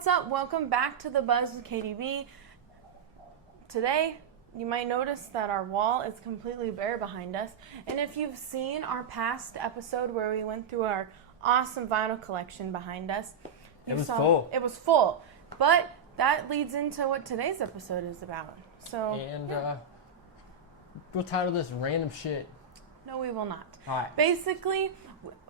what's up? Welcome back to The Buzz with KDB. Today, you might notice that our wall is completely bare behind us. And if you've seen our past episode where we went through our awesome vinyl collection behind us, It was full. It was full. But that leads into what today's episode is about. We'll title this Random Shit. No, we will not. All right. Basically,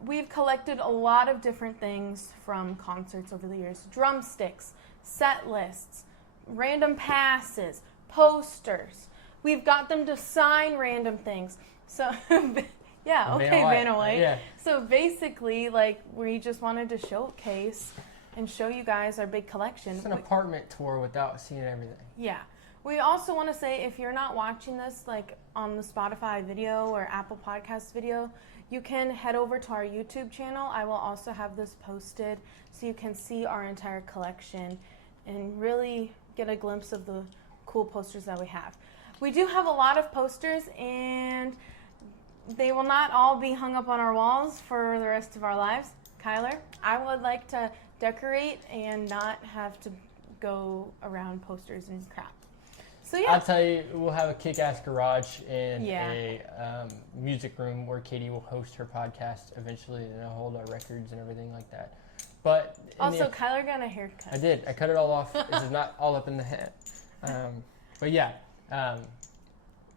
we've collected a lot of different things from concerts over the years. Drumsticks, set lists, random passes, posters. We've got them to sign random things. So, yeah, okay, Vanna White. Yeah. So basically, we just wanted to showcase and show you guys our big collection. It's an apartment tour without seeing everything. Yeah. We also want to say, if you're not watching this on the Spotify video or Apple Podcast video, you can head over to our YouTube channel. I will also have this posted so you can see our entire collection and really get a glimpse of the cool posters that we have. We do have a lot of posters, and they will not all be hung up on our walls for the rest of our lives. Kyler, I would like to decorate and not have to go around posters and crap. So yeah. I'll tell you, we'll have a kick-ass garage and a music room where Katie will host her podcast eventually, and I'll hold our records and everything like that. But also, Kyler got a haircut. I did. I cut it all off. This is not all up in the head. But yeah,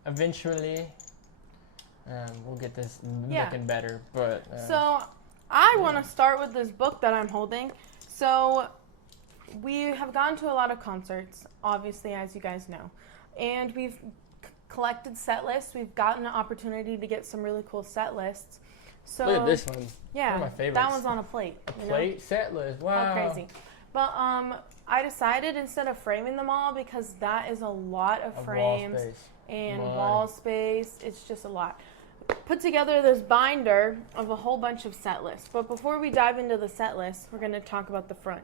eventually we'll get this looking better. But so I want to start with this book that I'm holding. So we have gone to a lot of concerts, obviously, as you guys know. And we've collected set lists. We've gotten an opportunity to get some really cool set lists. So look at this one. Yeah, one of my favorites. That one's on a plate. A plate set list. Wow. How crazy. But I decided, instead of framing them all, because that is a lot of frames and wall space, it's just a lot. Put together this binder of a whole bunch of set lists. But before we dive into the set list, we're going to talk about the front.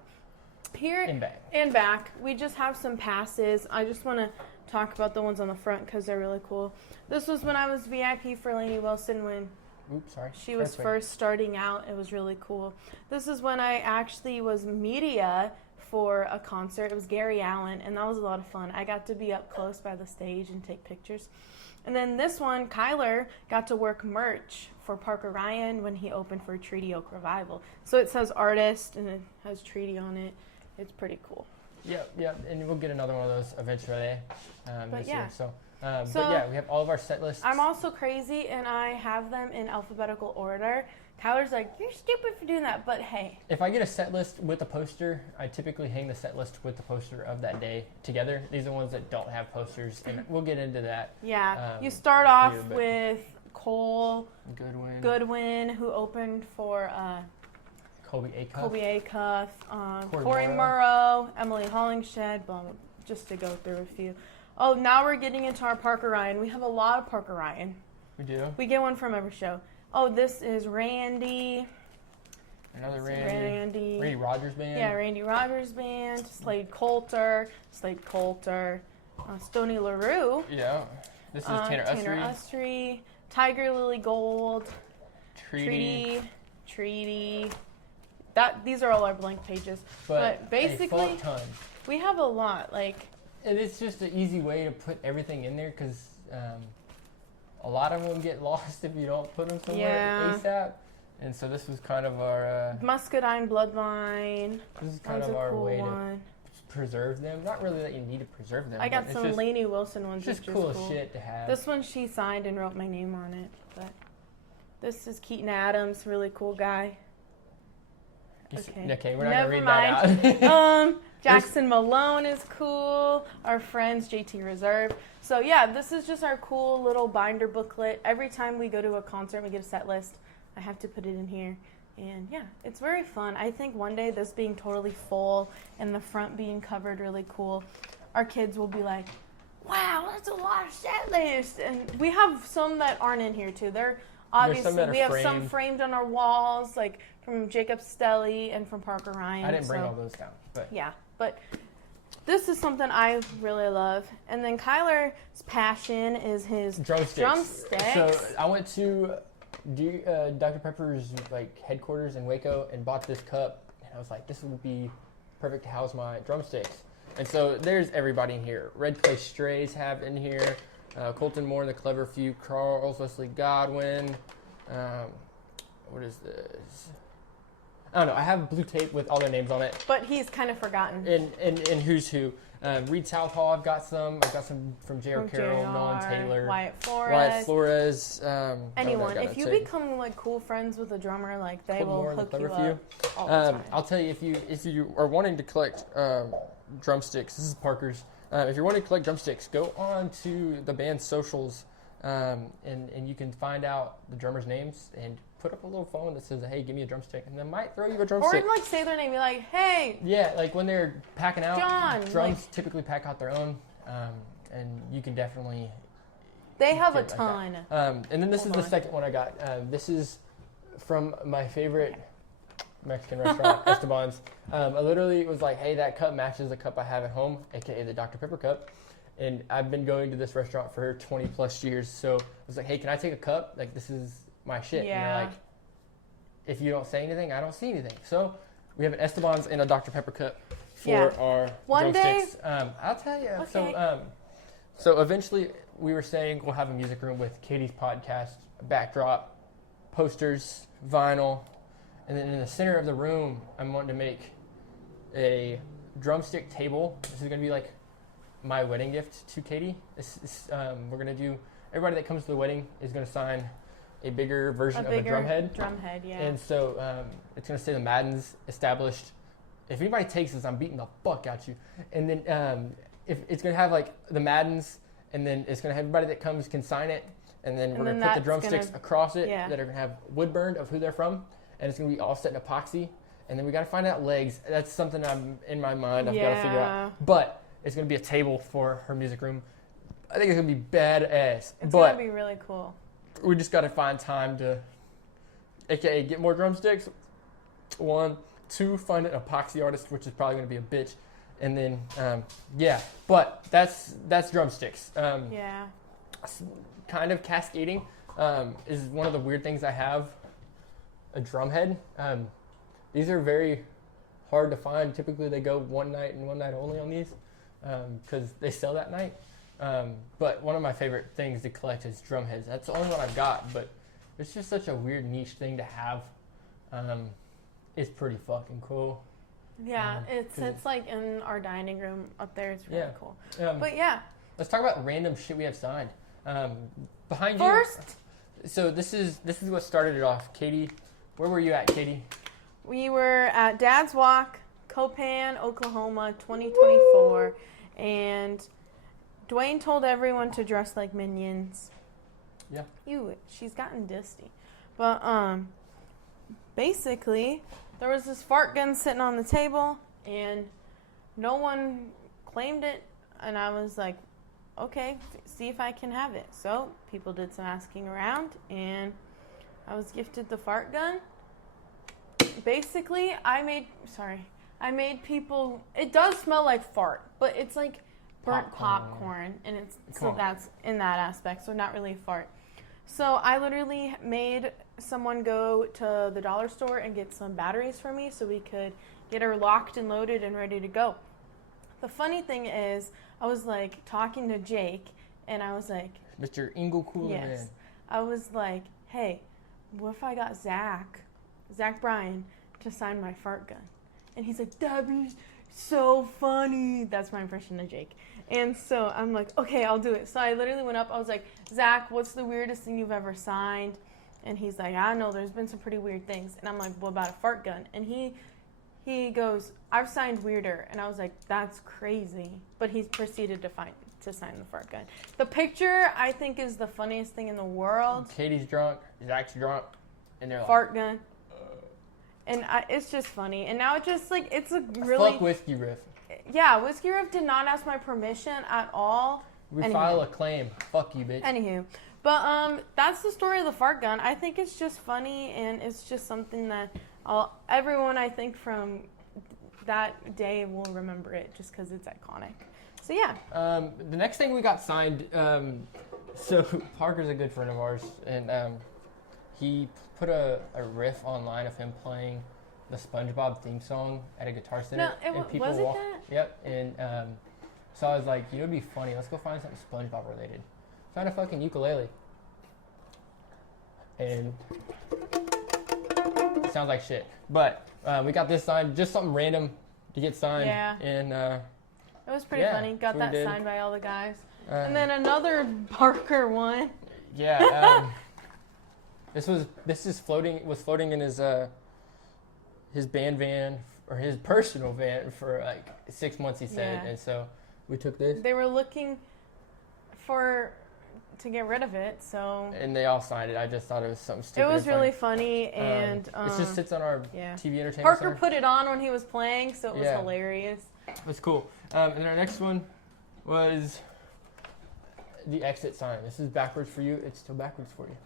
Here and back, we just have some passes. I just want to talk about the ones on the front because they're really cool. This was when I was VIP for Lainey Wilson when she was first starting out. It was really cool. This is when I actually was media for a concert. It was Gary Allen, and that was a lot of fun. I got to be up close by the stage and take pictures. And then this one, Kyler got to work merch for Parker Ryan when he opened for Treaty Oak Revival. So it says artist, and it has Treaty on it. It's pretty cool. Yep, and we'll get another one of those eventually this year. So, but yeah, we have all of our set lists. I'm also crazy, and I have them in alphabetical order. Tyler's like, you're stupid for doing that, but hey. If I get a set list with a poster, I typically hang the set list with the poster of that day together. These are the ones that don't have posters, and we'll get into that. Yeah, you start off with Cole Goodwin, who opened for Colby Acuff, Corey Murrow, Emily Hollingshed, just to go through a few. Oh, now we're getting into our Parker Ryan. We have a lot of Parker Ryan. We do? We get one from every show. Oh, this is Randy. Another Randy. Randy Rogers Band. Yeah, Randy Rogers Band. Slade Coulter. Stoney LaRue. Yeah. This is Tanner Usry. Tiger Lily Gold. Treaty. These are all our blank pages. But basically, we have a lot. And it's just an easy way to put everything in there because a lot of them get lost if you don't put them somewhere ASAP. And so this was kind of our... Muscadine Bloodline. This is kind of our way to preserve them. Not really that you need to preserve them. I got some Lainey Wilson ones. It's just cool shit to have. This one she signed and wrote my name on it. But this is Keaton Adams, really cool guy. Okay, we're not going to read that out. Jackson Malone is cool. Our friends, JT Reserve. So yeah, this is just our cool little binder booklet. Every time we go to a concert, we get a set list. I have to put it in here. And yeah, it's very fun. I think one day this being totally full and the front being covered really cool, our kids will be like, wow, that's a lot of set lists. And we have some that aren't in here too. They're obviously, we have some framed on our walls, like from Jacob Stelly and from Parker Ryan. I didn't bring all those down. Yeah, but this is something I really love. And then Kyler's passion is his drumsticks. So I went to Dr. Pepper's headquarters in Waco and bought this cup. And I was like, this would be perfect to house my drumsticks. And so there's everybody in here. Red Clay Strays have in here. Colton Moore and the Clever Few. Charles Wesley Godwin. What is this? I don't know. I have blue tape with all their names on it. But he's kind of forgotten. And who's who. Reed Southall, I've got some. I've got some from J.R. Carroll, Nolan Taylor. Wyatt Flores. Anyone. If you become like cool friends with a drummer, like they will hook you up all the time. I'll tell you, if you are wanting to collect drumsticks, this is Parker's. If you're wanting to collect drumsticks, go on to the band's socials, and you can find out the drummers' names and put up a little phone that says, "Hey, give me a drumstick," and they might throw you a drumstick. Or like say their name, be like, "Hey." Yeah, like when they're packing out, John, drums typically pack out their own, and you can definitely. They have a ton. And then this is the second one I got. This is from my favorite Mexican restaurant, Esteban's. I literally was like, "Hey, that cup matches the cup I have at home, aka the Dr. Pepper cup." And I've been going to this restaurant for 20 plus years, so I was like, "Hey, can I take a cup? Like, this is my shit." Yeah. And they're like, if you don't say anything, I don't see anything. So we have an Esteban's and a Dr. Pepper cup for our drumsticks. I'll tell you. Okay. So eventually we were saying we'll have a music room with Katie's podcast, backdrop, posters, vinyl, and then in the center of the room, I'm wanting to make a drumstick table. This is going to be like my wedding gift to Katie. We're going to do, everybody that comes to the wedding is going to sign a bigger version of a drum head. Yeah. And so it's going to say the Maddens established. If anybody takes this, I'm beating the fuck out you. And then if it's going to have like the Maddens, and then it's going to have everybody that comes can sign it. And then we're going to put the drumsticks across it that are going to have wood burned of who they're from. And it's going to be all set in epoxy. And then we got to find out legs. That's something I'm in my mind. I've got to figure out. But it's going to be a table for her music room. I think it's going to be badass. It's going to be really cool. We just got to find time to, aka get more drumsticks. 1, 2, find an epoxy artist, which is probably going to be a bitch. And then, but that's drumsticks. Kind of cascading is one of the weird things I have. A drum head. These are very hard to find. Typically they go one night and one night only on these because they sell that night. But one of my favorite things to collect is drum heads. That's the only one I've got, but it's just such a weird niche thing to have. It's pretty fucking cool. Yeah, it's like in our dining room up there. It's really cool. But let's talk about random shit we have signed. Behind First, you. So this is what started it off. Katie, where were you at, Katie? We were at Dad's Walk, Copan, Oklahoma, 2024, and Dwayne told everyone to dress like minions. Yeah. She's gotten disty. But basically, there was this fart gun sitting on the table, and no one claimed it, and I was like, okay, see if I can have it. So people did some asking around, and I was gifted the fart gun. Basically, I made people, it does smell like fart, but it's like burnt popcorn, and that's in that aspect, so not really fart. So I literally made someone go to the dollar store and get some batteries for me so we could get her locked and loaded and ready to go. The funny thing is, I was like talking to Jake, and I was like, Mr. Ingle Cooler Man. I was like, hey, what if I got Zach Bryan to sign my fart gun? And he's like, that'd be so funny. That's my impression of Jake. And so I'm like, okay, I'll do it. So I literally went up. I was like, Zach, what's the weirdest thing you've ever signed? And he's like, I don't know. There's been some pretty weird things. And I'm like, what about a fart gun? And he goes, I've signed weirder. And I was like, that's crazy. But he proceeded to sign the fart gun. The picture, I think, is the funniest thing in the world. Katie's drunk. Zach's drunk. And they're like, fart gun. And it's just funny. And now it's just like, it's a really... Fuck Whiskey Riff. Yeah, Whiskey Riff did not ask my permission at all. We file a claim. Fuck you, bitch. Anywho. But that's the story of the fart gun. I think it's just funny, and it's just something that everyone, I think, from that day will remember it just because it's iconic. So, yeah. The next thing we got signed, so Parker's a good friend of ours, and he put a riff online of him playing the SpongeBob theme song at a Guitar Center. No, and people was it that? Yep, and so I was like, you know, it'd be funny. Let's go find something SpongeBob related. Found a fucking ukulele. And it sounds like shit. But we got this signed, just something random to get signed. Yeah. And it was pretty funny. Got that signed by all the guys. And then another Parker one. Yeah. Was floating in his band van or his personal van for like 6 months, he said. And so we took this. They were looking to get rid of it, so. And they all signed it. I just thought it was something stupid. It was really funny, and it just sits on our TV entertainment Parker center. put it on when he was playing, so it was hilarious. It was cool. And our next one was the exit sign. This is backwards for you. It's still backwards for you.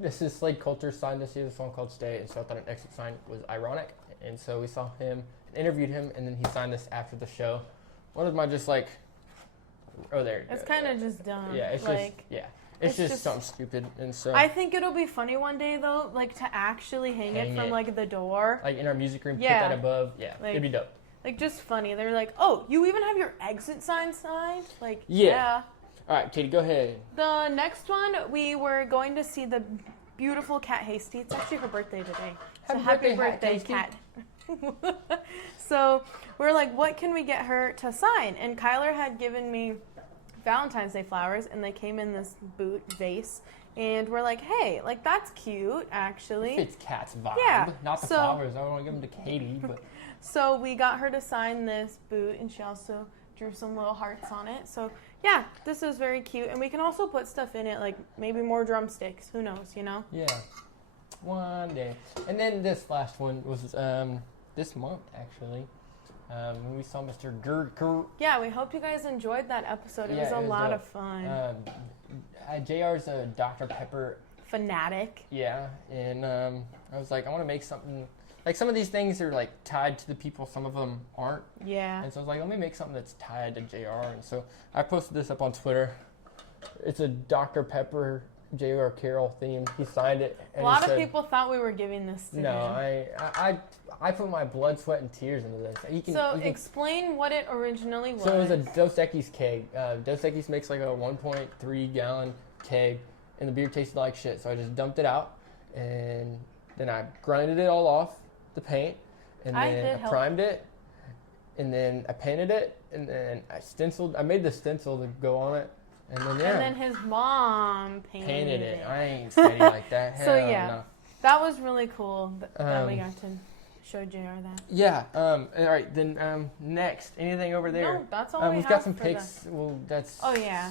This is Slade Coulter signed this year, a song called Stay, and so I thought an exit sign was ironic. And so we saw him, interviewed him, and then he signed this after the show. One of my just like, oh, there. It's kind of just dumb. Yeah, it's just something stupid. And so I think it'll be funny one day though, like to actually hang it from like the door, like in our music room, put that above. Yeah, like, it'd be dope. Like just funny. They're like, oh, you even have your exit sign signed? Like All right, Katie, go ahead. The next one, we were going to see the beautiful Kat Hasty. It's actually her birthday today. So happy birthday, Kat. So we're like, what can we get her to sign? And Kyler had given me Valentine's Day flowers, and they came in this boot vase. And we're like, hey, like that's cute, actually. It fits Kat's vibe. Yeah. Not the flowers. I don't want to give them to Katie. But. So we got her to sign this boot, and she also drew some little hearts on it. So yeah, this is very cute. And we can also put stuff in it, like maybe more drumsticks. Who knows, you know? Yeah. One day. And then this last one was this month, actually. When we saw Mr. Gurr. Yeah, we hope you guys enjoyed that episode. It was a lot of fun. JR's a Dr. Pepper fanatic. Yeah, and I was like, I want to make something. Like, some of these things are, like, tied to the people. Some of them aren't. Yeah. And so I was like, let me make something that's tied to JR. And so I posted this up on Twitter. It's a Dr. Pepper J.R. Carroll theme. He signed it. And a lot of people thought we were giving this to him. No, I put my blood, sweat, and tears into this. Explain what it originally was. So it was a Dos Equis keg. Dos Equis makes like a 1.3 gallon keg, and the beer tasted like shit. So I just dumped it out, and then I grinded it all off, the paint, and then I primed it, and then I painted it, and then I made the stencil to go on it. And then his mom painted it. I ain't steady like that. Hell no. That was really cool that we got to show JR that. Yeah. All right. Then next, anything over there? No, that's all we've got some pics. Well, that's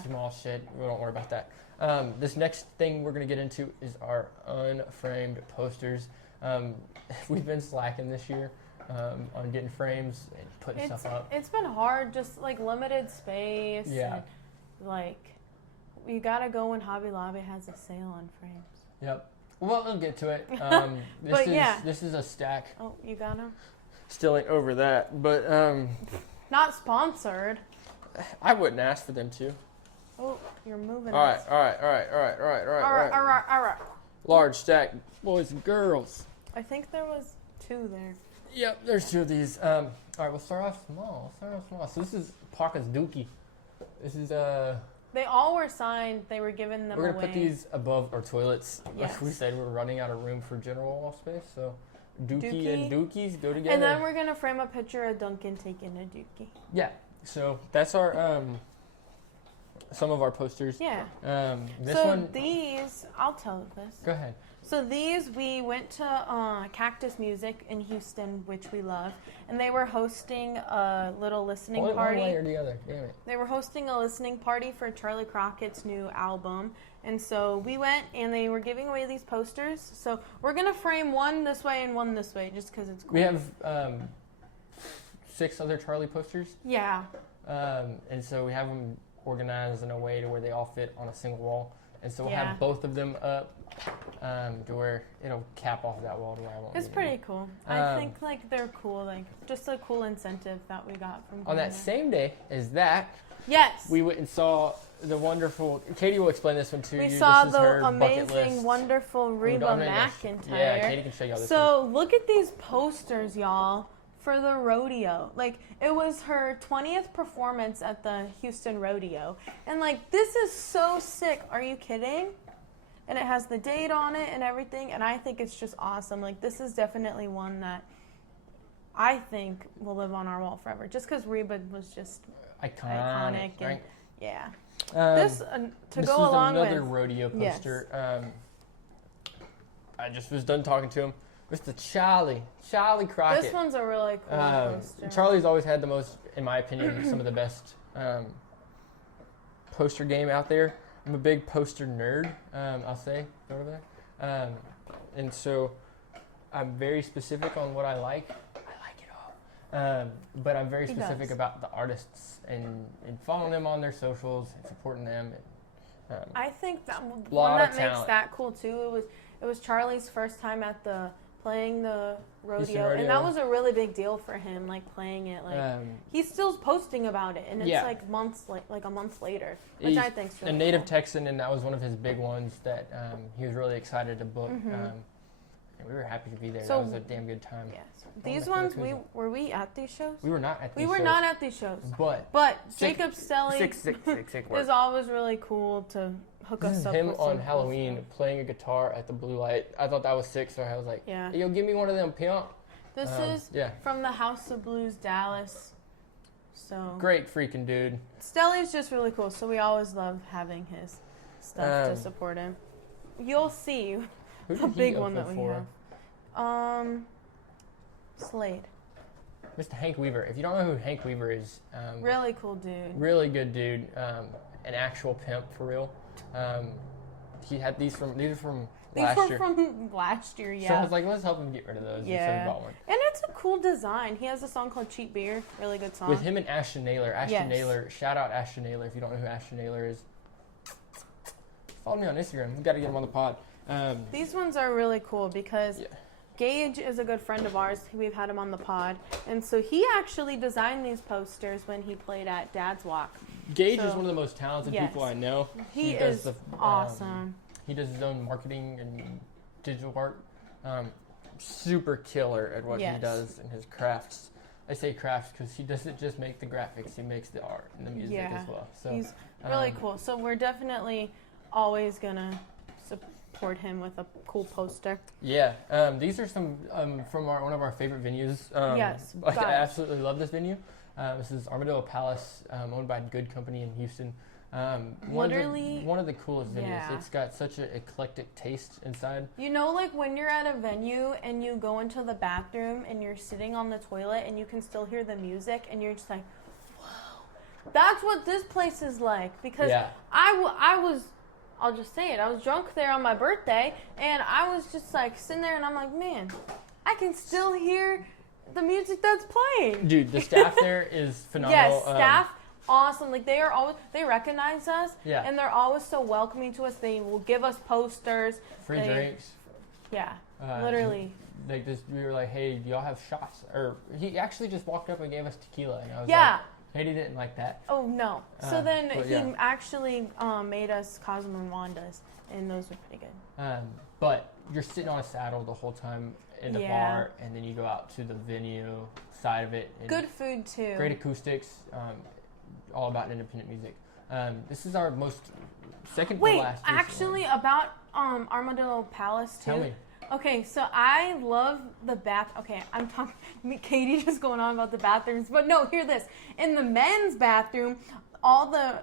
small shit. We don't worry about that. This next thing we're gonna get into is our unframed posters. We've been slacking this year on getting frames and putting stuff up. It's been hard, just like limited space. Yeah. And, like, you gotta go when Hobby Lobby has a sale on frames. Yep. Well, we'll get to it. This is a stack. Oh, you got them? Still ain't over that, but not sponsored. I wouldn't ask for them to. Oh, you're moving. All right. Large stack, boys and girls. I think there was 2 there. Yep, there's 2 of these. All right, we'll start off small. So this is Parker's Dookie. This is They all were signed. They were given them away. We're gonna put these above our toilets. Yes. Like we said, we're running out of room for general wall space, so Dookie and Dookies go together. And then we're gonna frame a picture of Duncan taking a Dookie. Yeah. So that's our some of our posters. Yeah. These, I'll tell this. Go ahead. So these, we went to Cactus Music in Houston, which we love, and they were hosting a little listening party. One way or the other, damn it. They were hosting a listening party for Charlie Crockett's new album, and so we went, and they were giving away these posters. So we're gonna frame one this way and one this way, just because it's cool. We have 6 other Charlie posters. Yeah. And so we have them organized in a way to where they all fit on a single wall, and so we'll have both of them up. to where it'll cap off that wall to where I won't. It's pretty cool. I think like they're cool, like just a cool incentive that we got from. On that same day as that. Yes. We went and saw the wonderful. Katie will explain this one too. We saw this is her the amazing, wonderful Reba McEntire. Yeah, Katie can show y'all this. So look at these posters, y'all, for the rodeo. Like it was her 20th performance at the Houston Rodeo, and like this is so sick. Are you kidding? And it has the date on it and everything, and I think it's just awesome. Like this is definitely one that I think will live on our wall forever, just because Reba was just iconic and right? yeah. This to go along with another rodeo poster. Yes. I just was done talking to him. Mr. Charlie Crockett. This one's a really cool poster. Charlie's always had the most, in my opinion, some of the best poster game out there. I'm a big poster nerd, I'll say, over there. And so I'm very specific on what I like. I like it all. But I'm very specific about the artists and following them on their socials and supporting them. And, I think that one that makes that cool too. It was Charlie's first time at playing the rodeo, and that was a really big deal for him, like playing it. Like he's still posting about it, and it's like a month later, which I think's really a native cool. Texan, and that was one of his big ones that he was really excited to book. And we were happy to be there. So, that was a damn good time. Yes. These ones, were we at these shows? We were not at these shows. We were not at these shows. But Jacob Stelly is always really cool to hook us up him with on Halloween playing a guitar at the Blue Light. I thought that was sick, so I was like, yeah. Yo, give me one of them, pimp. This is from the House of Blues, Dallas. So great freaking dude. Stelly's just really cool, so we always love having his stuff to support him. You'll see the big one that we have. Slade. Mr. Hank Weaver. If you don't know who Hank Weaver is, really cool dude. Really good dude. An actual pimp for real. He had these are from last year. These were from last year, yeah. So I was like, let's help him get rid of those. Yeah. Bought one. And it's a cool design. He has a song called Cheap Beer. Really good song. With him and Ashton Naylor. Naylor. Shout out Ashton Naylor if you don't know who Ashton Naylor is. Follow me on Instagram. We've got to get him on the pod. These ones are really cool because Gage is a good friend of ours. We've had him on the pod. And so he actually designed these posters when he played at Dad's Walk. Gage is one of the most talented people I know. He is awesome. He does his own marketing and digital art. Super killer at what he does in his crafts. I say crafts because he doesn't just make the graphics. He makes the art and the music as well. So he's really cool. So we're definitely always going to support him with a cool poster. Yeah. These are some from one of our favorite venues. Yes. I absolutely love this venue. This is Armadillo Palace, owned by Good Company in Houston. Literally one of the coolest venues. Yeah. It's got such an eclectic taste inside. You know, like when you're at a venue and you go into the bathroom and you're sitting on the toilet and you can still hear the music and you're just like, whoa. That's what this place is like. Because I was, I'll just say it, I was drunk there on my birthday and I was just like sitting there and I'm like, man, I can still hear the music that's playing. Dude, the staff there is phenomenal. Yes, staff, awesome. Like they recognize us, and they're always so welcoming to us. They will give us posters, free drinks. Yeah, literally. Like this, we were like, hey, do y'all have shots? Or he actually just walked up and gave us tequila, and I was like, Katie didn't like that. Oh no. So then he actually made us Cosmo and Wandas, and those were pretty good. But you're sitting on a saddle the whole time in the bar, and then you go out to the venue side of it. And good food too. Great acoustics, all about independent music. This is our second to last. Wait, actually about Armadillo Palace too. Tell me. Okay, so I love the bath. Okay, I'm talking. Katie just going on about the bathrooms, but no, hear this. In the men's bathroom, all the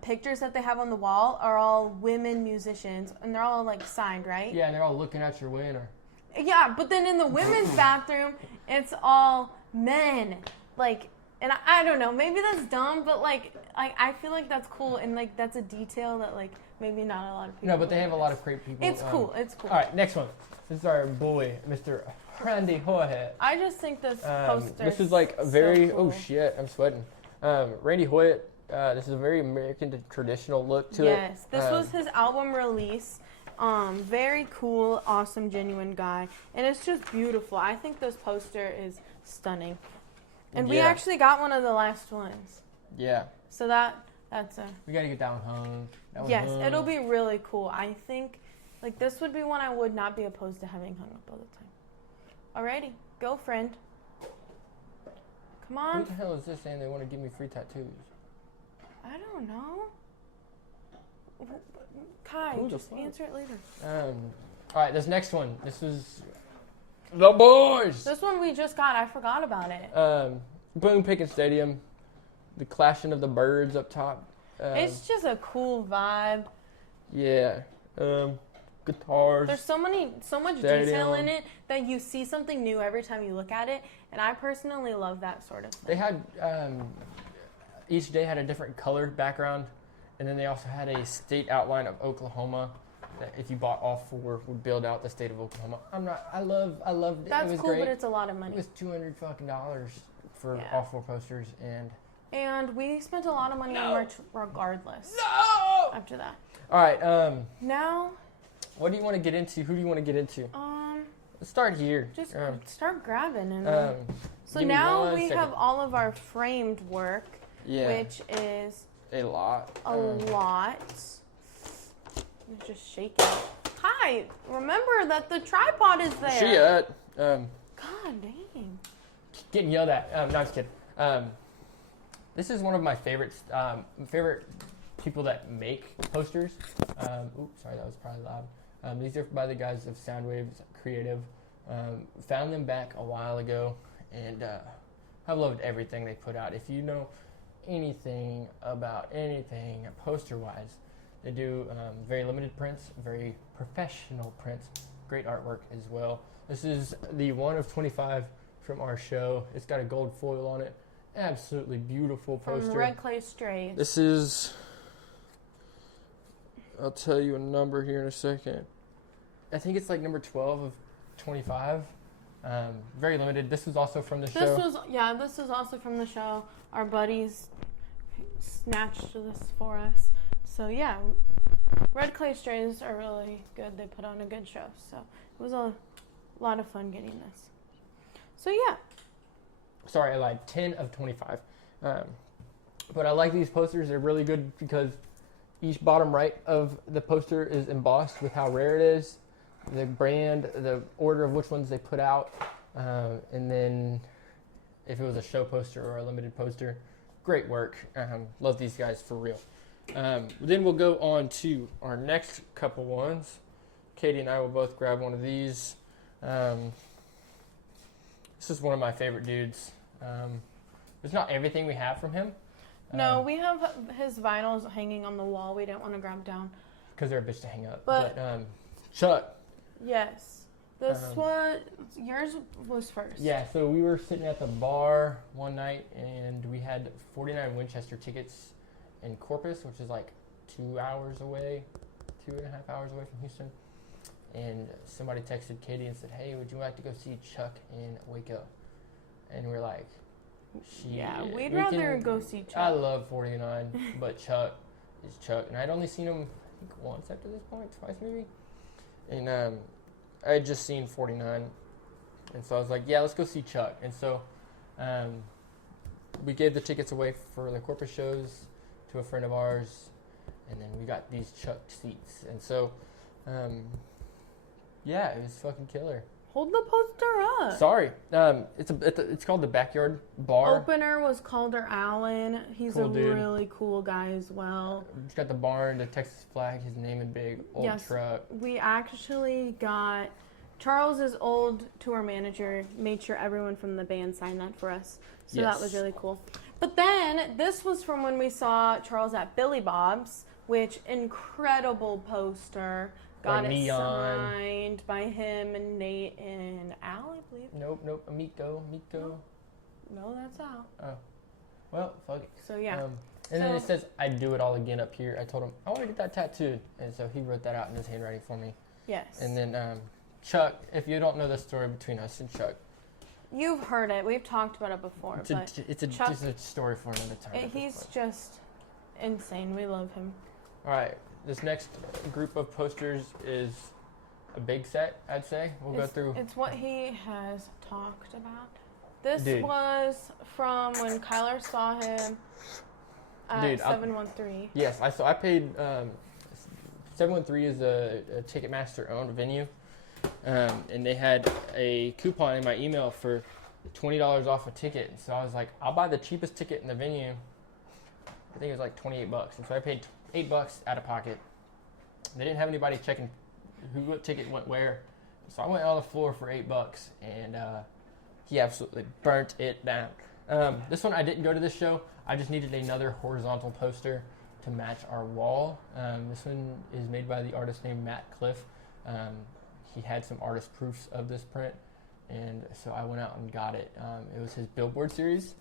pictures that they have on the wall are all women musicians, and they're all like signed, right? Yeah, and they're all looking at your winner. Yeah, but then in the women's bathroom, it's all men. Like, and I don't know, maybe that's dumb, but like I feel like that's cool, and like that's a detail that like maybe not a lot of people. No, but they have a lot of great people. It's cool. It's cool. All right, next one. This is our boy, Mr. Randy Hoyt. I just think this poster. This is like a very cool. Oh shit, I'm sweating. Randy Hoyt. This is a very American traditional look to it. Yes, this was his album release, Very cool, awesome, genuine guy. And it's just beautiful. I think this poster is stunning. And we actually got one of the last ones. Yeah. So that's a... We got to get that one hung. Yes, it'll be really cool. I think, like, this would be one I would not be opposed to having hung up all the time. Alrighty. Go, friend. Come on. Who the hell is this saying they want to give me free tattoos? I don't know. Kai, just answer it later. Alright, this next one. This is the boys. This one we just got. I forgot about it. Boone Pickens Stadium. The clashing of the birds up top. It's just a cool vibe. Yeah. Guitars. There's so much detail in it that you see something new every time you look at it, and I personally love that sort of thing. They had each day had a different colored background, and then they also had a state outline of Oklahoma that if you bought all four would build out the state of Oklahoma. I loved it. That's it was cool, great. but it's a lot of money. It was $200 fucking for all four posters, and we spent a lot of money on merch regardless. No. After that. All right. Now. What do you want to get into? Who do you want to get into? Let's start here. Just start grabbing. And so now we have all of our framed work, which is a lot. A lot. Just shake it. Hi, remember that the tripod is there. God dang. Getting yelled at. No, I'm just kidding. This is one of my favorite people that make posters. Oops, sorry, that was probably loud. These are by the guys of Soundwaves Creative. Found them back a while ago, and I've loved everything they put out. If you know anything about anything poster-wise, they do very limited prints, very professional prints, great artwork as well. This is the 1 of 25 from our show. It's got a gold foil on it. Absolutely beautiful poster. From Red Clay Strays. This is, I'll tell you a number here in a second. I think it's like number 12 of 25. Very limited. This was also from the show. This is also from the show. Our buddies snatched this for us. So yeah, Red Clay Strays are really good. They put on a good show. So it was a lot of fun getting this. So yeah. Sorry, I lied. 10 of 25. But I like these posters. They're really good because each bottom right of the poster is embossed with how rare it is, the brand, the order of which ones they put out, and then if it was a show poster or a limited poster, great work. Love these guys for real. Then we'll go on to our next couple ones. Katie and I will both grab one of these. This is one of my favorite dudes. It's not everything we have from him. No, we have his vinyls hanging on the wall. We didn't want to grab down. Because they're a bitch to hang up. But Chuck. Yes. This one, yours was first. Yeah, so we were sitting at the bar one night, and we had 49 Winchester tickets in Corpus, which is like 2.5 hours away from Houston. And somebody texted Katie and said, hey, would you like to go see Chuck in Waco? And we're like, we'd rather go see Chuck. I love 49, but Chuck is Chuck. And I'd only seen him, I think, once after this point, twice maybe. And I had just seen 49. And so I was like, yeah, let's go see Chuck. And so we gave the tickets away for the Corpus shows to a friend of ours. And then we got these Chuck seats. And so, yeah, it was fucking killer. Hold the poster up. Sorry. It's called the Backyard Bar. Opener was Calder Allen. He's a really cool guy as well. He's got the barn, the Texas flag, his name in big, old truck. We actually got Charles's old tour manager made sure everyone from the band signed that for us. So that was really cool. But then this was from when we saw Charles at Billy Bob's, which incredible poster. Got it signed by him and Nate and Al, I believe. Nope. Amico. No, that's Al. Oh. Well, fuck it. So, yeah. And then it says, I'd do it all again up here. I told him, I want to get that tattooed. And so he wrote that out in his handwriting for me. Yes. And then Chuck, if you don't know the story between us and Chuck. You've heard it. We've talked about it before. It's a story for another time. He's just insane. We love him. All right. this next group of posters is a big set, I'd say. We'll go through. It's what he has talked about. This Dude. was from when Kyler saw him at 713. Yes, I paid. 713 is a Ticketmaster owned venue, and they had a coupon in my email for $20 off a ticket. So I was like, I'll buy the cheapest ticket in the venue. I think it was like $28, and so I paid $8 out of pocket. They didn't have anybody checking what ticket went where, so I went on the floor for $8, and he absolutely burnt it down. This one I didn't go to this show. I just needed another horizontal poster to match our wall. This one is made by the artist named Matt Cliff. He had some artist proofs of this print, and so I went out and got it. It was his billboard series,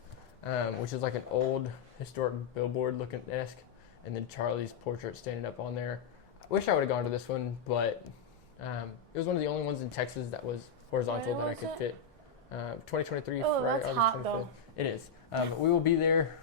which is like an old historic billboard looking desk, and then Charlie's portrait standing up on there. I wish I would have gone to this one, but it was one of the only ones in Texas that was horizontal that I could fit. 2023 Oh, Friday, that's August hot 25th. though. It is. We will be there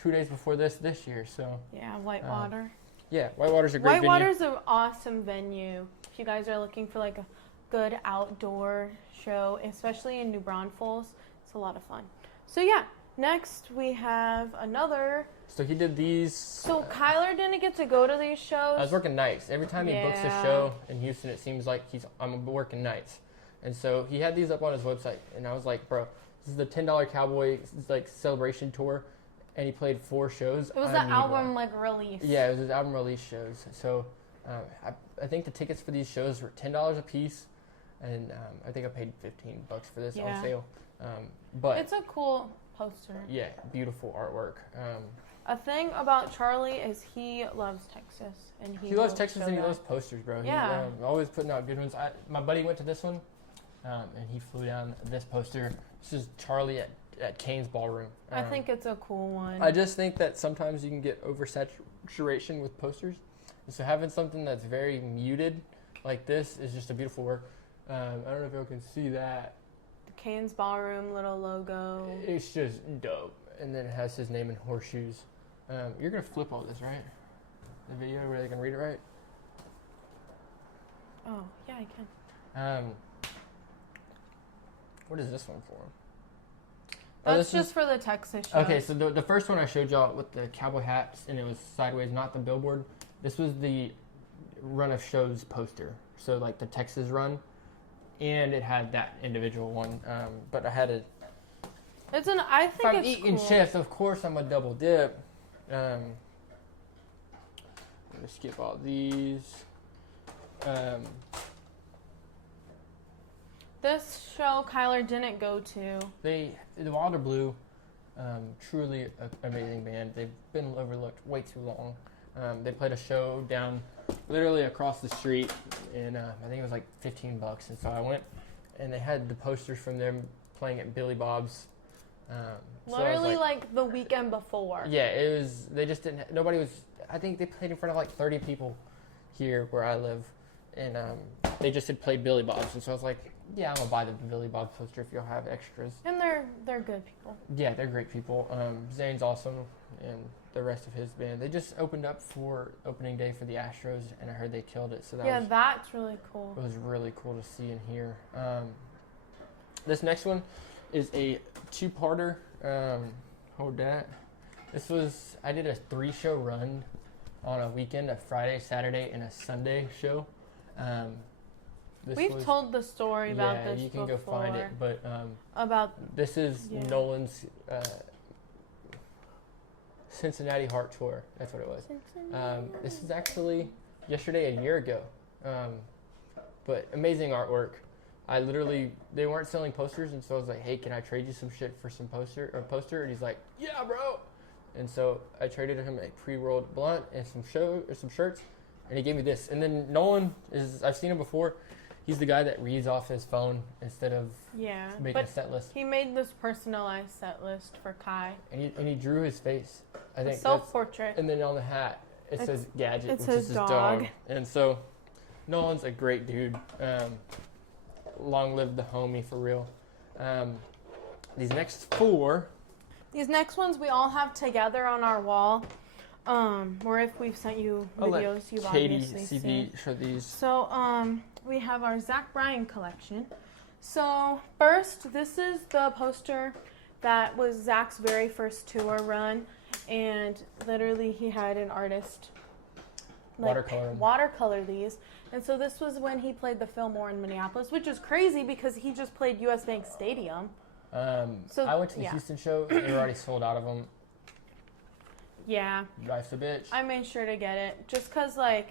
2 days before this year, so. Yeah, Whitewater. Yeah, Whitewater's a great venue. Whitewater's an awesome venue. If you guys are looking for like a good outdoor show, especially in New Braunfels, it's a lot of fun. So yeah, next we have another. So he did these. So Kyler didn't get to go to these shows. I was working nights. Every time he books a Yeah. show in Houston, it seems like I'm working nights. And so he had these up on his website, and I was like, bro, this is the $10 Cowboy like celebration tour, and he played 4 shows. It was the album like release. Yeah, it was his album release shows. So I think the tickets for these shows were $10 a piece, and I think I paid $15 for this on sale. But it's a cool poster. Yeah, beautiful artwork. A thing about Charlie is he loves Texas, and he loves Texas and he loves posters, bro. Yeah. He's always putting out good ones. My buddy went to this one, and he flew down this poster. This is Charlie at Kane's Ballroom. I think it's a cool one. I just think that sometimes you can get oversaturation with posters. And so having something that's very muted like this is just a beautiful work. I don't know if y'all can see that. The Kane's Ballroom little logo. It's just dope. And then it has his name in horseshoes. You're going to flip all this, right? The video where they can read it right? Oh, yeah, I can. What is this one for? That's just for the Texas show. Okay, so the first one I showed y'all with the cowboy hats, and it was sideways, not the billboard. This was the run of shows poster. So like the Texas run, and it had that individual one. But I had a. I think if I'm it's eating cool. chips, of course I'm a double dip. I'm gonna skip all these. This show Kyler didn't go to. The Wilder Blue, truly an amazing band. They've been overlooked way too long. They played a show down literally across the street, and I think it was like $15. And so I went, and they had the posters from them playing at Billy Bob's. Literally like the weekend before. Yeah, it was. They just didn't. Nobody was. I think they played in front of like 30 people here where I live, and they just had played Billy Bob's, and so I was like, yeah, I'm gonna buy the Billy Bob poster if you'll have extras. And they're good people. Yeah, they're great people. Zane's awesome, and the rest of his band. They just opened up for opening day for the Astros, and I heard they killed it. So that's really cool. It was really cool to see and hear. This next one is a 2-parter. Hold that. I did a 3-show run on a weekend, a Friday, Saturday, and a Sunday show. We've told the story about this before. Yeah, you can go find it. But this is Nolan's Cincinnati Heart Tour. That's what it was. This is actually yesterday, a year ago. But amazing artwork. They weren't selling posters, and so I was like, hey, can I trade you some shit for some poster? And he's like, yeah, bro. And so I traded him a pre-rolled blunt and some shirts, and he gave me this. And then Nolan I've seen him before. He's the guy that reads off his phone instead of making a set list. He made this personalized set list for Kai. And he drew his face. I think self-portrait. And then on the hat, it says Gadget, which is his dog. And so Nolan's a great dude. Long live the homie, for real. These next ones we all have together on our wall. or if we've sent you I'll videos, you've Katie obviously CV seen. show these. So, we have our Zach Bryan collection. So, first, this is the poster that was Zach's very first tour run, and literally he had an artist watercolor these. And so this was when he played the Fillmore in Minneapolis, which is crazy because he just played US Bank Stadium. So I went to the Houston show. They were already sold out of them. Yeah. Life's a bitch. I made sure to get it just because, like,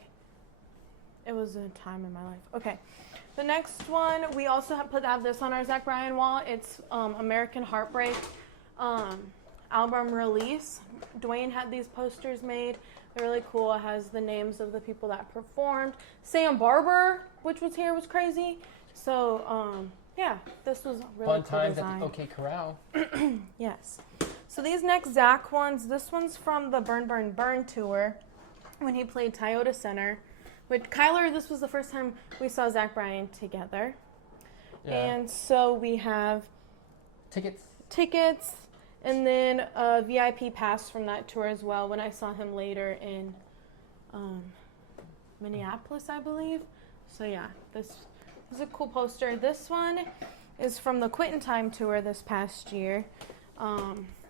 it was a time in my life. Okay. The next one, we also have this on our Zach Bryan wall. It's American Heartbreak album release. Dwayne had these posters made. They're really cool. It has the names of the people that performed. Sam Barber, which was here, was crazy. So, yeah, this was really fun cool times design. at the OK Corral. Yes. So these next Zach ones, this one's from the Burn Burn Burn tour when he played Toyota Center. With Kyler, this was the first time we saw Zach Bryan together. Yeah. And so we have tickets, and then a VIP pass from that tour as well when I saw him later in Minneapolis, I believe. So yeah, this is a cool poster. This one is from the Quittin' Time tour this past year.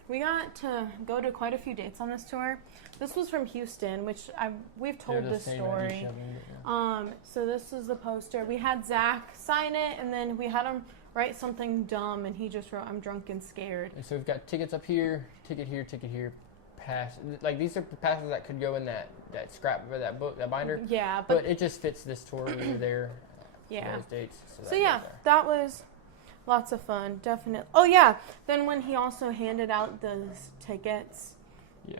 We got to go to quite a few dates on this tour. This was from Houston, which we've told this story. So this is the poster. We had Zach sign it, and then we had him write something dumb, and he just wrote, "I'm drunk and scared." And so we've got tickets up here, ticket here, pass. Like, these are passes that could go in that scrap or that book, that binder. Yeah, but it just fits this tour. We were there. Yeah. Those dates. So yeah, that was lots of fun, definitely. Oh yeah, then when he also handed out those tickets. Yeah.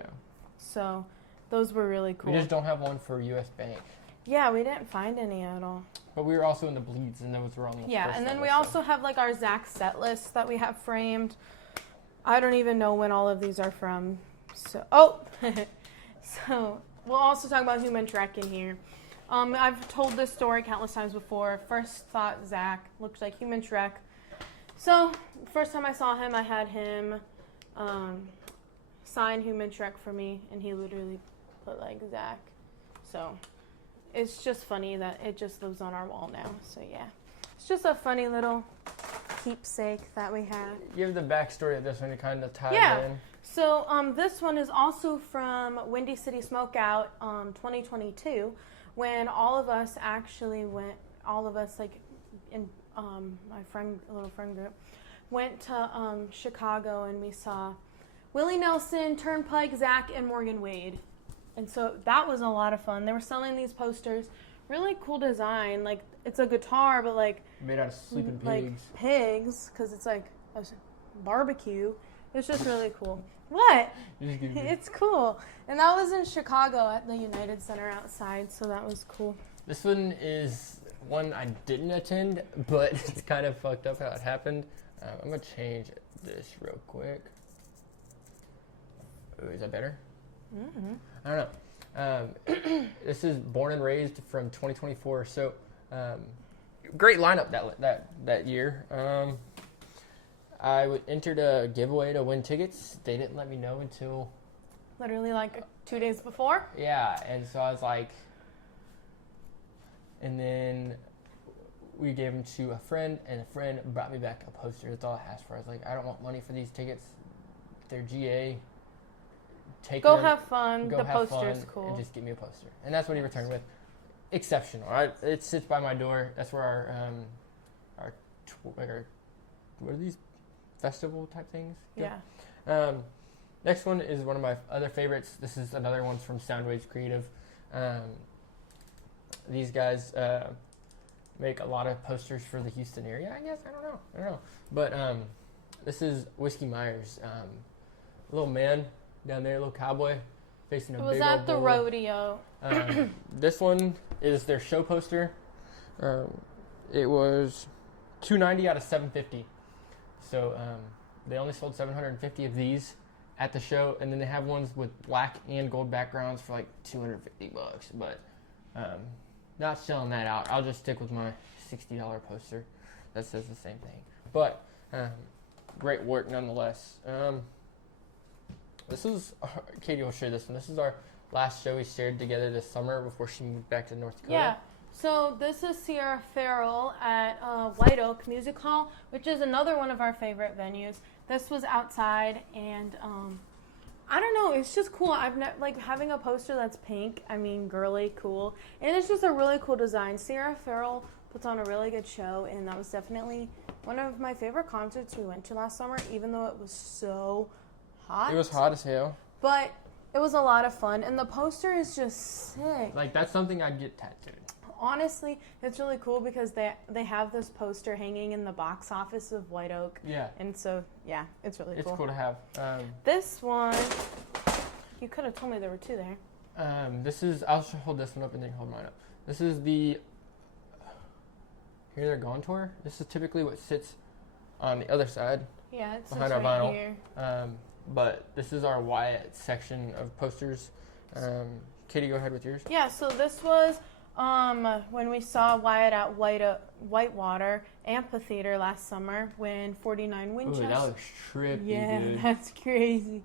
So those were really cool. We just don't have one for US Bank. Yeah, we didn't find any at all. But we were also in the bleeds, and those were on the first and then we also have like our Zach set list that we have framed. I don't even know when all of these are from. So so we'll also talk about Human Trek in here. I've told this story countless times before. First thought, Zach looks like Human Trek. So first time I saw him, I had him sign Human Trek for me, and he literally put like Zach. So it's just funny that it just lives on our wall now. So yeah, it's just a funny little keepsake that we have. Give the backstory of this one to kind of tie it in. So this one is also from Windy City Smokeout 2022, when all of us actually went. All of us, like in my little friend group, went to Chicago, and we saw Willie Nelson, Turnpike, Zach, and Morgan Wade. And so that was a lot of fun. They were selling these posters. Really cool design. Like, it's a guitar, but like made out of sleeping pigs. Like pigs, because it's like a barbecue. It's just really cool. What? It's cool. And that was in Chicago at the United Center outside, so that was cool. This one is one I didn't attend, but it's kind of fucked up how it happened. I'm going to change this real quick. Ooh, is that better? Mm-hmm. I don't know. This is Born and Raised from 2024. So, great lineup that year. I entered a giveaway to win tickets. They didn't let me know until literally like 2 days before. Yeah, and so I was like, and then we gave them to a friend, and a friend brought me back a poster. That's all I asked for. I was like, I don't want money for these tickets. They're GA. Go have fun. The poster's cool. And just give me a poster. And that's what he returned with. Exceptional. It sits by my door. That's where our what are these festival type things? Yeah. Next one is one of my other favorites. This is another one from Soundwaves Creative. These guys make a lot of posters for the Houston area, I guess. I don't know. But this is Whiskey Myers. Little man down there, little cowboy, facing a big old bull. Was at the rodeo. This one is their show poster. It was $290 out of $750. So they only sold 750 of these at the show, and then they have ones with black and gold backgrounds for like $250. But not selling that out. I'll just stick with my $60 poster that says the same thing. But great work nonetheless. This is Katie will show you this one. This is our last show we shared together this summer before she moved back to North Dakota. Yeah. So this is Sierra Farrell at White Oak Music Hall, which is another one of our favorite venues. This was outside, and I don't know, it's just cool. Like having a poster that's pink. I mean, girly, cool, and it's just a really cool design. Sierra Farrell puts on a really good show, and that was definitely one of my favorite concerts we went to last summer, even though it was so hot. It was hot as hell. But it was a lot of fun, and the poster is just sick. Like, that's something I'd get tattooed. Honestly, it's really cool because they have this poster hanging in the box office of White Oak. Yeah. And so, yeah, it's really cool. It's cool to have. This one, you could have told me there were two there. This is, I'll hold this one up and then hold mine up. This is the Here They're Gone tour. This is typically what sits on the other side. Yeah, it's behind our right vinyl. here. But this is our Wyatt section of posters. Katie, go ahead with yours. Yeah, so this was when we saw Wyatt at Whitewater Amphitheater last summer when 49 Winchester. Ooh, that looks trippy, yeah, dude. that's crazy.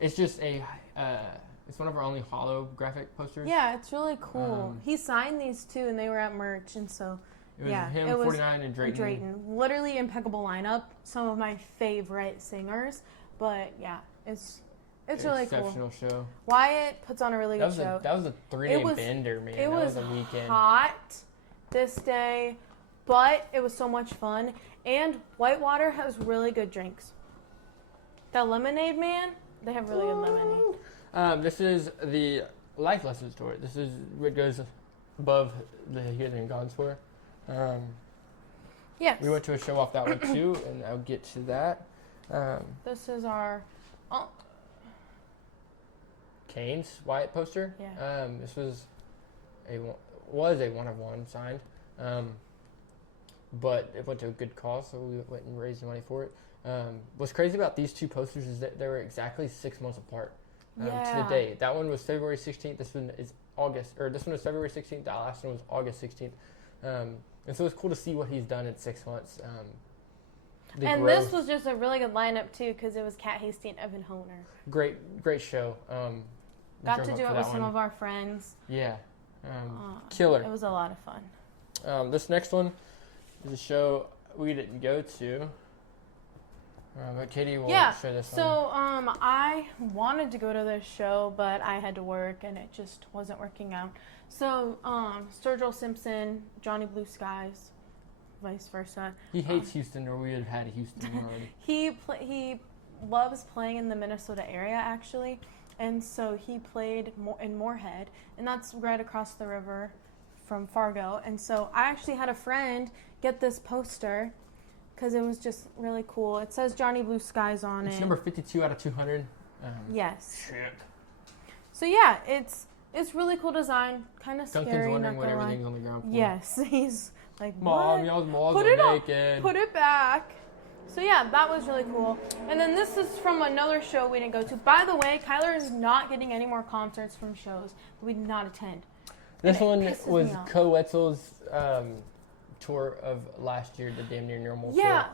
It's just it's one of our only holographic posters. Yeah, it's really cool. He signed these too, and they were at merch, and so it was him, 49, and Drayton. Literally impeccable lineup. Some of my favorite singers, but yeah, it's really cool. Exceptional show. Wyatt puts on a really good show. That was a 3-day bender, man. It was a weekend. hot this day, but it was so much fun. And Whitewater has really good drinks. The Lemonade Man, they have really good lemonade. This is the Life Lessons tour. This is what goes above the Here They're Gone tour. Yes. We went to a show off that one too, and I'll get to that. This is our Kane's Wyatt poster. Yeah. This was a one of one signed, but it went to a good cause, so we went and raised money for it. What's crazy about these two posters is that they were exactly 6 months apart to the day. That one was February 16th. This one is August, or this one was February 16th. That last one was August 16th. And so it's cool to see what he's done in 6 months. And growth. This was just a really good lineup too, because it was Kat Hasty and Evan Honer. Great show. Got to do it with some of our friends. Yeah. Killer. It was a lot of fun. This next one is a show we didn't go to. But Katie will share this one. So I wanted to go to this show, but I had to work, and it just wasn't working out. So Sturgill Simpson, Johnny Blue Skies, vice versa. He hates Houston, or we would have had Houston already. He loves playing in the Minnesota area, actually. And so he played in Moorhead, and that's right across the river from Fargo. And so I actually had a friend get this poster because it was just really cool. It says Johnny Blue Skies on it. It's number 52 out of 200. Yes. Shit. So yeah, it's really cool design. Kind of scary. Duncan's wondering what everything's on the ground for. Yes, he's like, Mom, what? y'all's malls Put are it naked. up. Put it back. So yeah, that was really cool. And then this is from another show we didn't go to. By the way, Kyler is not getting any more concerts from shows that we did not attend. This one was Co Wetzel's tour of last year, the Damn Near Normal tour. Yeah,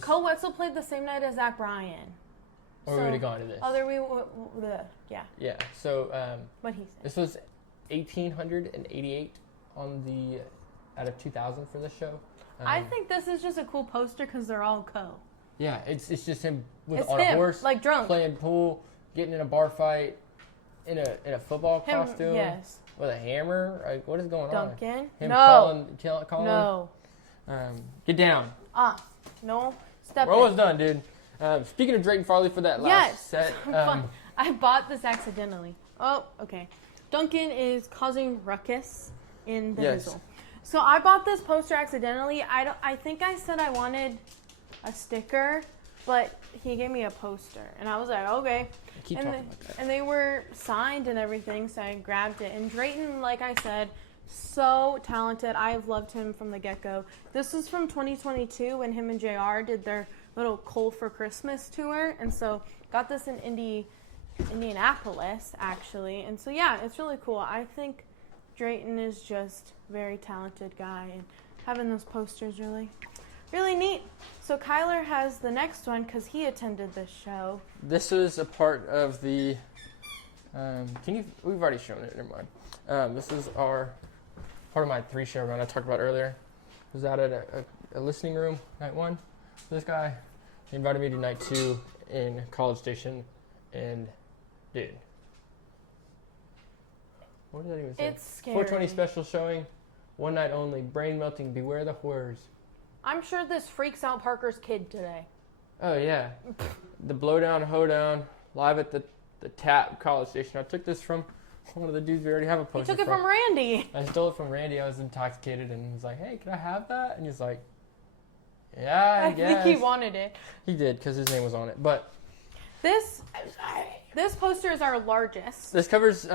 Co Wetzel played the same night as Zach Bryan. Or we would have gone to this. Yeah. So what he said. This was 1,888 out of 2,000 for this show. I think this is just a cool poster because they're all Co. Yeah, it's just him on a horse, like drunk, playing pool, getting in a bar fight, in a football costume, yes, with a hammer. Like, what is going on? Duncan, Him no, calling. No. Get down. No, step. We're almost done, dude. Speaking of Drayton Farley for that last set, I bought this accidentally. Oh, okay. Duncan is causing ruckus in the Hizzle. So I bought this poster accidentally. I think I said I wanted a sticker, but he gave me a poster, and I was like, okay. Keep talking about that. And they were signed and everything, so I grabbed it. And Drayton, like I said, so talented. I've loved him from the get-go. This was from 2022 when him and JR did their little Coal for Christmas tour, and so got this in Indianapolis, actually. And so, yeah, it's really cool. I think Drayton is just a very talented guy, and having those posters really neat. So Kyler has the next one because he attended this show. This was a part of the We've already shown it. Never mind. This is part of my 3-show run I talked about earlier. I was out at a listening room night 1. This guy, he invited me to night 2 in College Station, and dude, what did that even say? It's scary. 420 special showing, one night only, brain melting, beware the horrors. I'm sure this freaks out Parker's kid today. Oh yeah, the blowdown, hoedown, live at the Tap College Station. I took this from one of the dudes we already have a poster. You took it from Randy. I stole it from Randy. I was intoxicated and was like, "Hey, can I have that?" And he's like, "Yeah, I guess." I think he wanted it. He did because his name was on it. But this poster is our largest. this covers.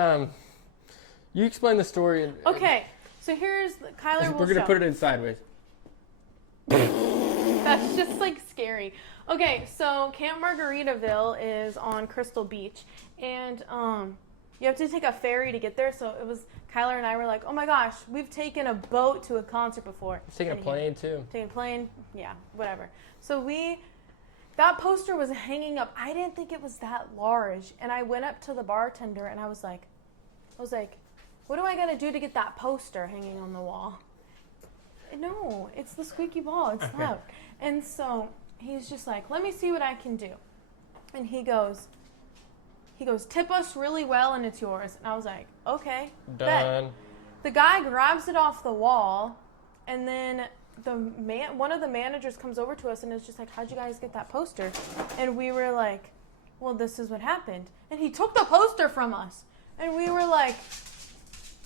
You explain the story. Okay, so here's Kyler. We're gonna put it in sideways. That's just like scary. Okay, so Camp Margaritaville is on Crystal Beach, and you have to take a ferry to get there. So it was Kyler and I were like, oh my gosh, we've taken a boat to a concert before. Taking a plane too. Taking a plane, yeah, whatever. So that poster was hanging up. I didn't think it was that large, and I went up to the bartender and I was like, what do I gotta do to get that poster hanging on the wall? No, it's the squeaky ball. It's loud. And so he's just like, let me see what I can do. And he goes, tip us really well and it's yours. And I was like, okay. Done. Bet. The guy grabs it off the wall, and then one of the managers comes over to us and is just like, how'd you guys get that poster? And we were like, well, this is what happened. And he took the poster from us. And we were like,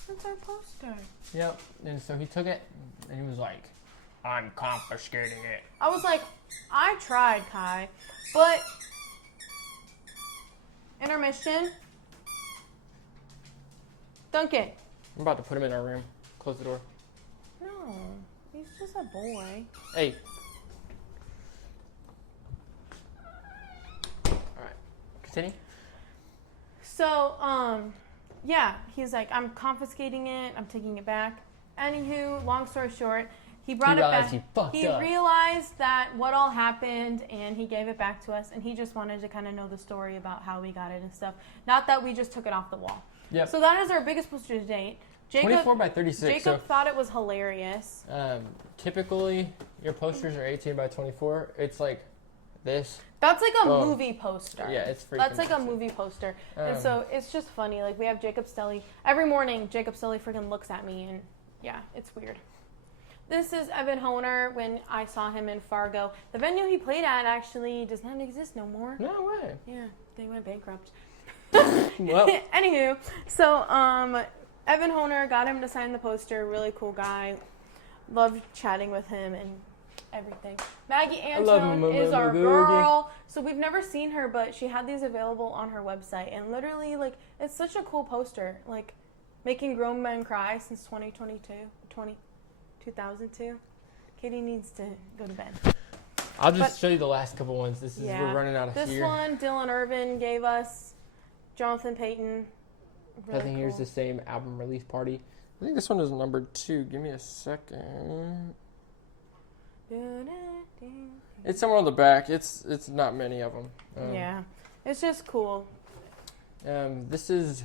that's our poster. Yep. And so he took it and he was like, I'm confiscating it. I was like, I tried, Kai, but intermission. Duncan. I'm about to put him in our room. Close the door. No, he's just a boy. Hey. All right. Continue. So, yeah, he's like, I'm confiscating it. I'm taking it back. Anywho, long story short, he brought it back. He realized that what all happened, and he gave it back to us, and he just wanted to kind of know the story about how we got it and stuff. Not that we just took it off the wall. Yep. So that is our biggest poster to date. 24 by 36. Jacob thought it was hilarious. Typically, your posters are 18 by 24. It's like this. That's like a movie poster. Yeah, it's freaking That's like a movie poster. And so it's just funny. Like, we have Jacob Stelly. Every morning, Jacob Stelly freaking looks at me, and yeah, it's weird. This is Evan Honer when I saw him in Fargo. The venue he played at actually does not exist no more. No way. Yeah, they went bankrupt. Well. Anywho, so Evan Honer, got him to sign the poster. Really cool guy. Loved chatting with him and everything. Maggie Antone is our girl. So we've never seen her, but she had these available on her website. And literally, like, it's such a cool poster. Like, making grown men cry since 2002. Katie needs to go to bed. I'll just show you the last couple ones. We're running out of this here. This one, Dylan Irvin gave us. Jonathan Payton. Really I think here's the same album release party. I think this one is number 2. Give me a second. It's somewhere on the back. It's not many of them. Yeah, it's just cool. This is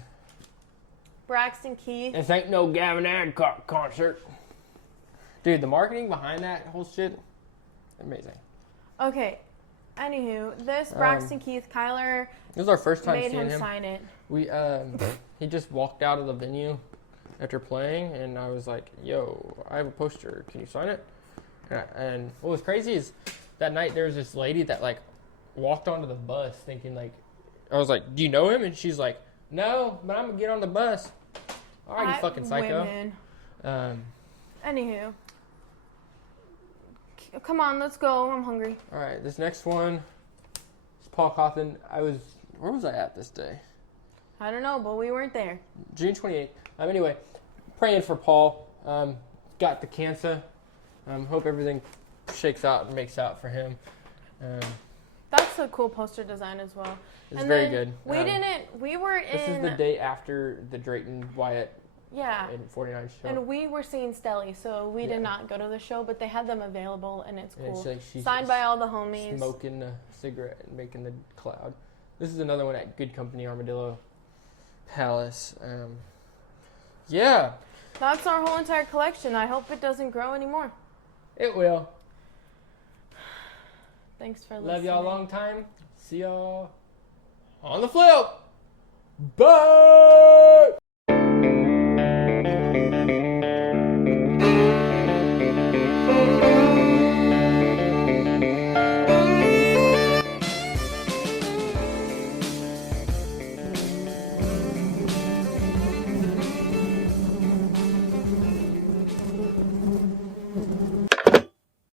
Braxton Keith. This ain't no Gavin Adcock concert. Dude, the marketing behind that whole shit, amazing. Okay, anywho, this Braxton Keith, Kyler. This was our first time made seeing him sign it. He just walked out of the venue after playing, and I was like, "Yo, I have a poster. Can you sign it?" And what was crazy is that night there was this lady that like walked onto the bus thinking like, I was like, "Do you know him?" And she's like, "No, but I'm gonna get on the bus." All right, you fucking psycho. Women. Anywho. Come on, let's go. I'm hungry. All right, this next one is Paul Cawthon. Where was I at this day? I don't know, but we weren't there. June 28th. Anyway, praying for Paul. Got the cancer. Hope everything shakes out and makes out for him. That's a cool poster design as well. It's very good. We were in... This is the day after the Drayton Wyatt in 49 show. And we were seeing Stelly, so we did not go to the show, but they had them available, and it's cool. And she's signed by all the homies. Smoking a cigarette and making the cloud. This is another one at Good Company Armadillo. Palace. Yeah. That's our whole entire collection. I hope it doesn't grow anymore. It will. Thanks for listening. Love y'all a long time. See y'all on the flip. Bye.